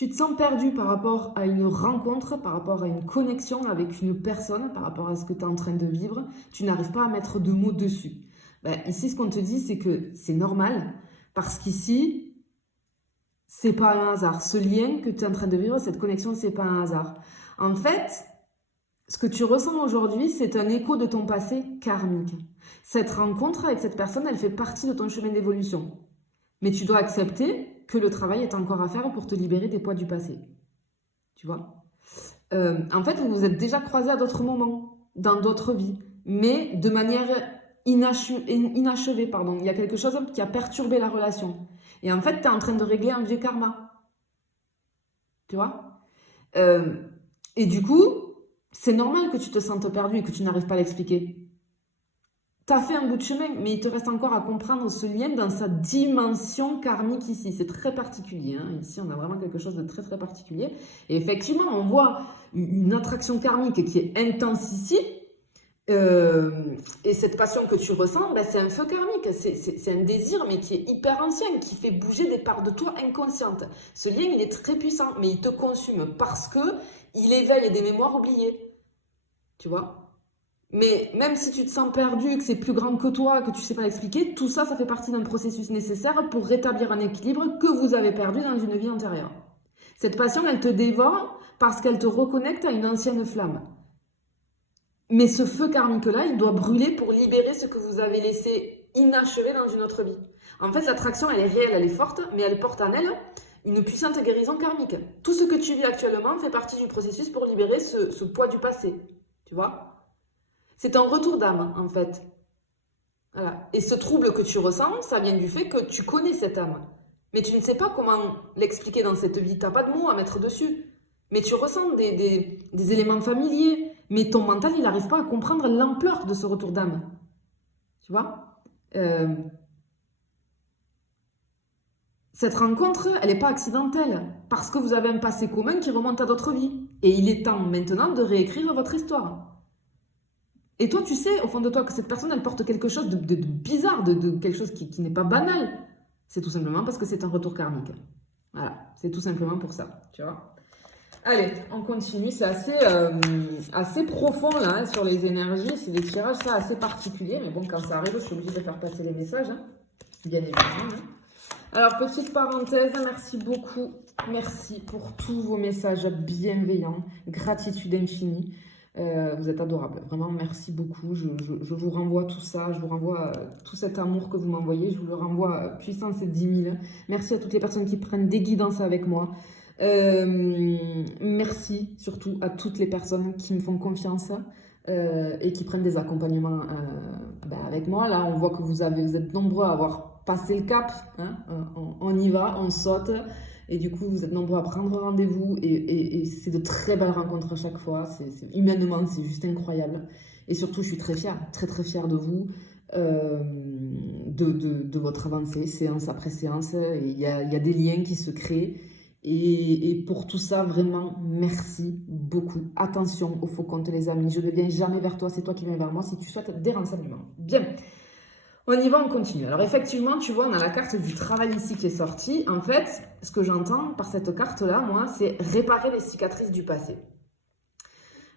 tu te sens perdu par rapport à une rencontre, par rapport à une connexion avec une personne, par rapport à ce que tu es en train de vivre, tu n'arrives pas à mettre de mots dessus. Ben, ici, ce qu'on te dit, c'est que c'est normal, parce qu'ici, c'est pas un hasard. Ce lien que tu es en train de vivre, cette connexion, c'est pas un hasard. En fait, ce que tu ressens aujourd'hui, c'est un écho de ton passé karmique. Cette rencontre avec cette personne, elle fait partie de ton chemin d'évolution. Mais tu dois accepter que le travail est encore à faire pour te libérer des poids du passé. Tu vois? En fait, vous vous êtes déjà croisés à d'autres moments, dans d'autres vies, mais de manière inachevée, pardon. Il y a quelque chose qui a perturbé la relation. Et en fait, tu es en train de régler un vieux karma. Tu vois? Et du coup, c'est normal que tu te sentes perdu et que tu n'arrives pas à l'expliquer. Tu as fait un bout de chemin, mais il te reste encore à comprendre ce lien dans sa dimension karmique ici. C'est très particulier. Hein. Ici, on a vraiment quelque chose de très, très particulier. Et effectivement, on voit une attraction karmique qui est intense ici. Et cette passion que tu ressens, ben, c'est un feu karmique. C'est un désir, mais qui est hyper ancien, qui fait bouger des parts de toi inconscientes. Ce lien, il est très puissant, mais il te consume parce qu'il éveille des mémoires oubliées. Tu vois ? Mais même si tu te sens perdu, que c'est plus grand que toi, que tu ne sais pas l'expliquer, tout ça, ça fait partie d'un processus nécessaire pour rétablir un équilibre que vous avez perdu dans une vie antérieure. Cette passion, elle te dévore parce qu'elle te reconnecte à une ancienne flamme. Mais ce feu karmique-là, il doit brûler pour libérer ce que vous avez laissé inachevé dans une autre vie. En fait, l'attraction, elle est réelle, elle est forte, mais elle porte en elle une puissante guérison karmique. Tout ce que tu vis actuellement fait partie du processus pour libérer ce poids du passé. Tu vois ? C'est un retour d'âme, en fait. Voilà. Et ce trouble que tu ressens, ça vient du fait que tu connais cette âme. Mais tu ne sais pas comment l'expliquer dans cette vie. Tu n'as pas de mots à mettre dessus. Mais tu ressens des éléments familiers. Mais ton mental, il n'arrive pas à comprendre l'ampleur de ce retour d'âme. Tu vois Cette rencontre, elle n'est pas accidentelle. Parce que vous avez un passé commun qui remonte à d'autres vies. Et il est temps maintenant de réécrire votre histoire. Et toi, tu sais, au fond de toi, que cette personne, elle porte quelque chose de bizarre, de quelque chose qui n'est pas banal. C'est tout simplement parce que c'est un retour karmique. Voilà, c'est tout simplement pour ça, tu vois. Allez, on continue. C'est assez profond, là, hein, sur les énergies. C'est des tirages, ça, assez particuliers. Mais bon, quand ça arrive, je suis obligée de faire passer les messages, hein, bien évidemment. Hein. Alors, petite parenthèse, merci beaucoup. Merci pour tous vos messages bienveillants. Gratitude infinie. Vous êtes adorables, vraiment merci beaucoup, je vous renvoie tout ça, je vous renvoie tout cet amour que vous m'envoyez, je vous le renvoie puissance 10 000, merci à toutes les personnes qui prennent des guidances avec moi, merci surtout à toutes les personnes qui me font confiance et qui prennent des accompagnements avec moi. Là on voit que vous êtes nombreux à avoir passé le cap, hein, on y va, on saute. Et du coup, vous êtes nombreux à prendre rendez-vous et c'est de très belles rencontres à chaque fois. Humainement, c'est juste incroyable. Et surtout, je suis très fière, très très fière de vous, de votre avancée, séance après séance. Il y a des liens qui se créent. Et pour tout ça, vraiment, merci beaucoup. Attention au faux compte, les amis. Je ne viens jamais vers toi, c'est toi qui viens vers moi si tu souhaites des renseignements. Bien. On y va, on continue. Alors effectivement, tu vois, on a la carte du travail ici qui est sortie. En fait, ce que j'entends par cette carte-là, moi, c'est réparer les cicatrices du passé.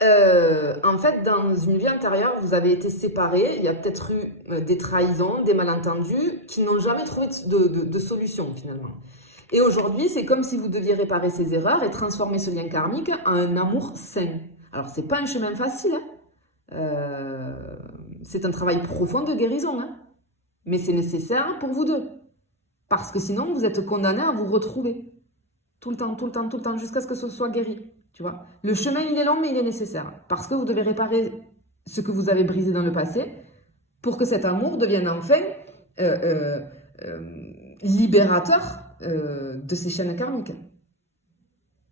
En fait, dans une vie antérieure, vous avez été séparés. Il y a peut-être eu des trahisons, des malentendus qui n'ont jamais trouvé de solution finalement. Et aujourd'hui, c'est comme si vous deviez réparer ces erreurs et transformer ce lien karmique en un amour sain. Alors, c'est pas un chemin facile. Hein. C'est un travail profond de guérison. Hein. Mais c'est nécessaire pour vous deux. Parce que sinon, vous êtes condamnés à vous retrouver. Tout le temps, jusqu'à ce que ce soit guéri. Tu vois ? Le chemin, il est long, mais il est nécessaire. Parce que vous devez réparer ce que vous avez brisé dans le passé pour que cet amour devienne enfin libérateur de ces chaînes karmiques.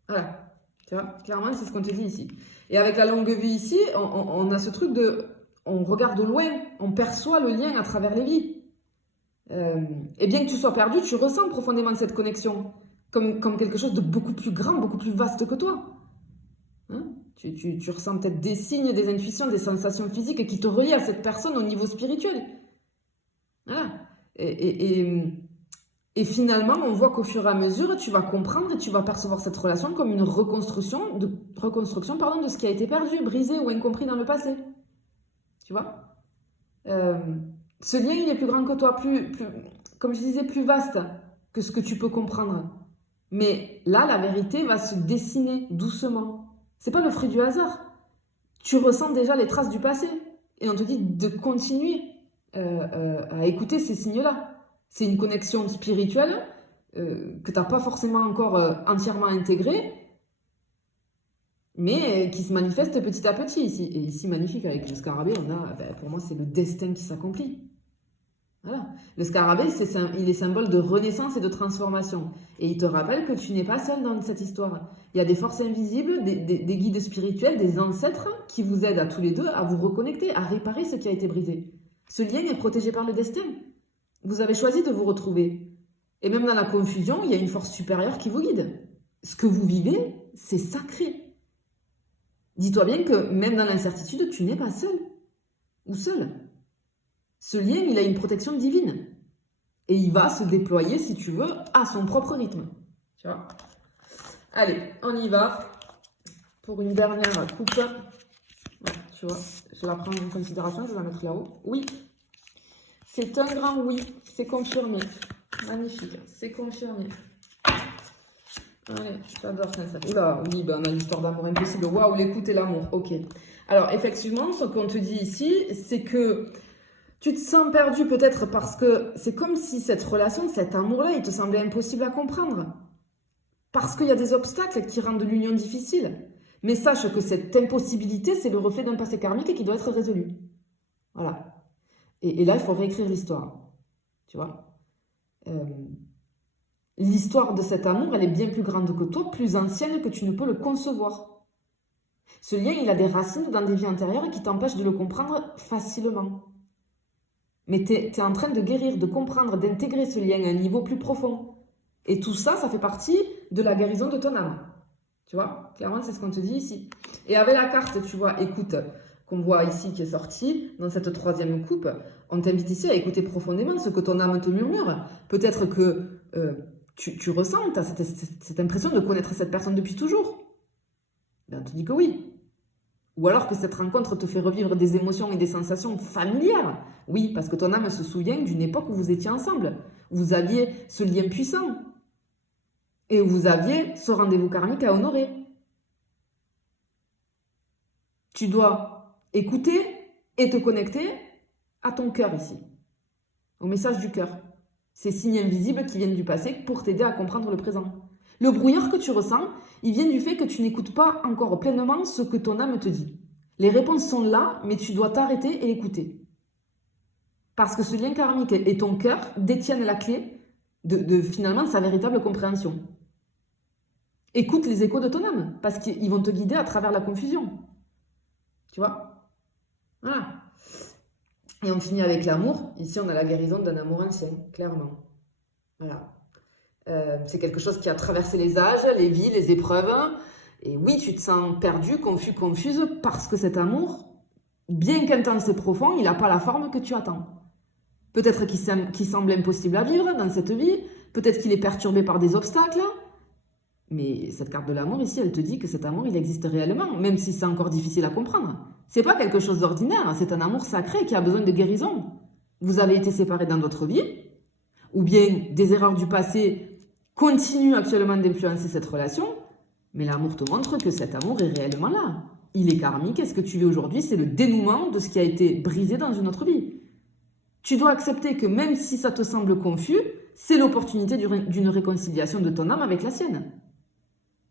Voilà. Tu vois ? Clairement, c'est ce qu'on te dit ici. Et avec la longue vue ici, on a ce truc de... On regarde de loin, on perçoit le lien à travers les vies. Et bien que tu sois perdu, tu ressens profondément cette connexion comme quelque chose de beaucoup plus grand, beaucoup plus vaste que toi. Hein? Tu ressens peut-être des signes, des intuitions, des sensations physiques qui te relient à cette personne au niveau spirituel. Voilà. Et Et finalement, on voit qu'au fur et à mesure, tu vas comprendre et tu vas percevoir cette relation comme une reconstruction, pardon, de ce qui a été perdu, brisé ou incompris dans le passé. Tu vois? Euh, Ce lien, il est plus grand que toi, comme je disais, plus vaste que ce que tu peux comprendre. Mais là, la vérité va se dessiner doucement. C'est pas le fruit du hasard. Tu ressens déjà les traces du passé. Et on te dit de continuer à écouter ces signes-là. C'est une connexion spirituelle que tu n'as pas forcément encore entièrement intégrée, mais qui se manifeste petit à petit ici. Et ici, magnifique, avec le scarabée, pour moi, c'est le destin qui s'accomplit. Voilà. Le scarabée, il est symbole de renaissance et de transformation. Et il te rappelle que tu n'es pas seul dans cette histoire. Il y a des forces invisibles, des guides spirituels, des ancêtres qui vous aident à tous les deux à vous reconnecter, à réparer ce qui a été brisé. Ce lien est protégé par le destin. Vous avez choisi de vous retrouver. Et même dans la confusion, il y a une force supérieure qui vous guide. Ce que vous vivez, c'est sacré. Dis-toi bien que même dans l'incertitude, tu n'es pas seul ou seul. Ce lien, il a une protection divine. Et il va se déployer, si tu veux, à son propre rythme. Tu vois? Allez, on y va pour une dernière coupe. Ouais, tu vois, je la prends en considération, je vais la mettre là-haut. Oui, c'est un grand oui, c'est confirmé. Magnifique, c'est confirmé. Allez, j'adore ça. Oula, oui, ben on a l'histoire d'amour impossible. Waouh, l'écoute et l'amour, ok. Alors, effectivement, ce qu'on te dit ici, c'est que tu te sens perdu peut-être parce que c'est comme si cette relation, cet amour-là, il te semblait impossible à comprendre. Parce qu'il y a des obstacles qui rendent l'union difficile. Mais sache que cette impossibilité, c'est le reflet d'un passé karmique qui doit être résolu. Voilà. Et là, il faut réécrire l'histoire. Tu vois? L'histoire de cet amour, elle est bien plus grande que toi, plus ancienne que tu ne peux le concevoir. Ce lien, il a des racines dans des vies antérieures qui t'empêchent de le comprendre facilement. Mais tu es en train de guérir, de comprendre, d'intégrer ce lien à un niveau plus profond. Et tout ça, ça fait partie de la guérison de ton âme. Tu vois? Clairement, c'est ce qu'on te dit ici. Et avec la carte, tu vois, écoute, qu'on voit ici qui est sortie, dans cette troisième coupe, on t'invite ici à écouter profondément ce que ton âme te murmure. Peut-être que tu ressens, tu as cette impression de connaître cette personne depuis toujours. Ben, on te dit que oui. Ou alors que cette rencontre te fait revivre des émotions et des sensations familières. Oui, parce que ton âme se souvient d'une époque où vous étiez ensemble. Où vous aviez ce lien puissant. Et où vous aviez ce rendez-vous karmique à honorer. Tu dois écouter et te connecter à ton cœur ici. Au message du cœur. Ces signes invisibles qui viennent du passé pour t'aider à comprendre le présent. Le brouillard que tu ressens, il vient du fait que tu n'écoutes pas encore pleinement ce que ton âme te dit. Les réponses sont là, mais tu dois t'arrêter et écouter. Parce que ce lien karmique et ton cœur détiennent la clé de finalement sa véritable compréhension. Écoute les échos de ton âme, parce qu'ils vont te guider à travers la confusion. Tu vois? Voilà. Et on finit avec l'amour. Ici, on a la guérison d'un amour ancien, clairement. Voilà. C'est quelque chose qui a traversé les âges, les vies, les épreuves. Et oui, tu te sens perdu, confus, confuse, parce que cet amour, bien qu'intense et profond, il n'a pas la forme que tu attends. Peut-être qu'il semble impossible à vivre dans cette vie, peut-être qu'il est perturbé par des obstacles. Mais cette carte de l'amour ici, elle te dit que cet amour, il existe réellement, même si c'est encore difficile à comprendre. C'est pas quelque chose d'ordinaire, c'est un amour sacré qui a besoin de guérison. Vous avez été séparés dans d'autres vies, ou bien des erreurs du passé continuent actuellement d'influencer cette relation, mais l'amour te montre que cet amour est réellement là. Il est karmique et ce que tu vis aujourd'hui, c'est le dénouement de ce qui a été brisé dans une autre vie. Tu dois accepter que même si ça te semble confus, c'est l'opportunité d'une réconciliation de ton âme avec la sienne.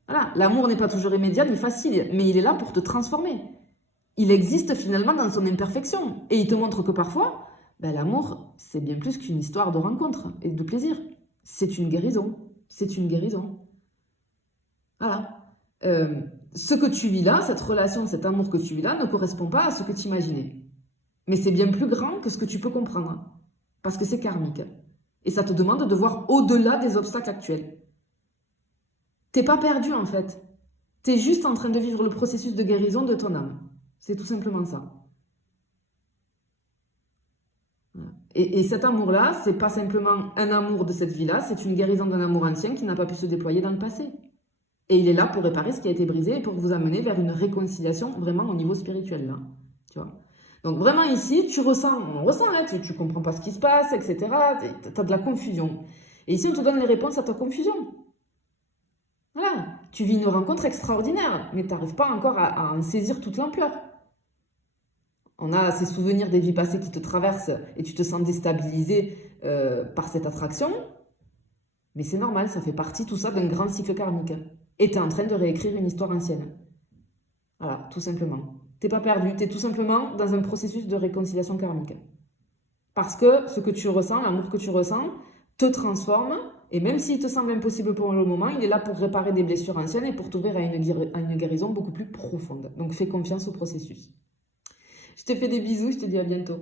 Voilà, l'amour n'est pas toujours immédiat ni facile, mais il est là pour te transformer. Il existe finalement dans son imperfection et il te montre que parfois, l'amour, c'est bien plus qu'une histoire de rencontre et de plaisir. C'est une guérison. C'est une guérison. Voilà. Ce que tu vis là, cette relation, cet amour que tu vis là, ne correspond pas à ce que tu imaginais. Mais c'est bien plus grand que ce que tu peux comprendre. Parce que c'est karmique. Et ça te demande de voir au-delà des obstacles actuels. T'es pas perdu en fait. T'es juste en train de vivre le processus de guérison de ton âme. C'est tout simplement ça. Voilà. Et cet amour-là, c'est pas simplement un amour de cette vie-là, c'est une guérison d'un amour ancien qui n'a pas pu se déployer dans le passé. Et il est là pour réparer ce qui a été brisé et pour vous amener vers une réconciliation vraiment au niveau spirituel, là. Tu vois. Donc vraiment ici, tu ressens, on ressent, hein, tu comprends pas ce qui se passe, etc. Tu as de la confusion. Et ici, on te donne les réponses à ta confusion. Voilà, tu vis une rencontre extraordinaire, mais tu n'arrives pas encore à en saisir toute l'ampleur. On a ces souvenirs des vies passées qui te traversent et tu te sens déstabilisé par cette attraction. Mais c'est normal, ça fait partie tout ça d'un grand cycle karmique. Et tu es en train de réécrire une histoire ancienne. Voilà, tout simplement. T'es pas perdu, tu es tout simplement dans un processus de réconciliation karmique. Parce que ce que tu ressens, l'amour que tu ressens, te transforme. Et même s'il te semble impossible pour le moment, il est là pour réparer des blessures anciennes et pour t'ouvrir à une guérison beaucoup plus profonde. Donc fais confiance au processus. Je te fais des bisous, je te dis à bientôt.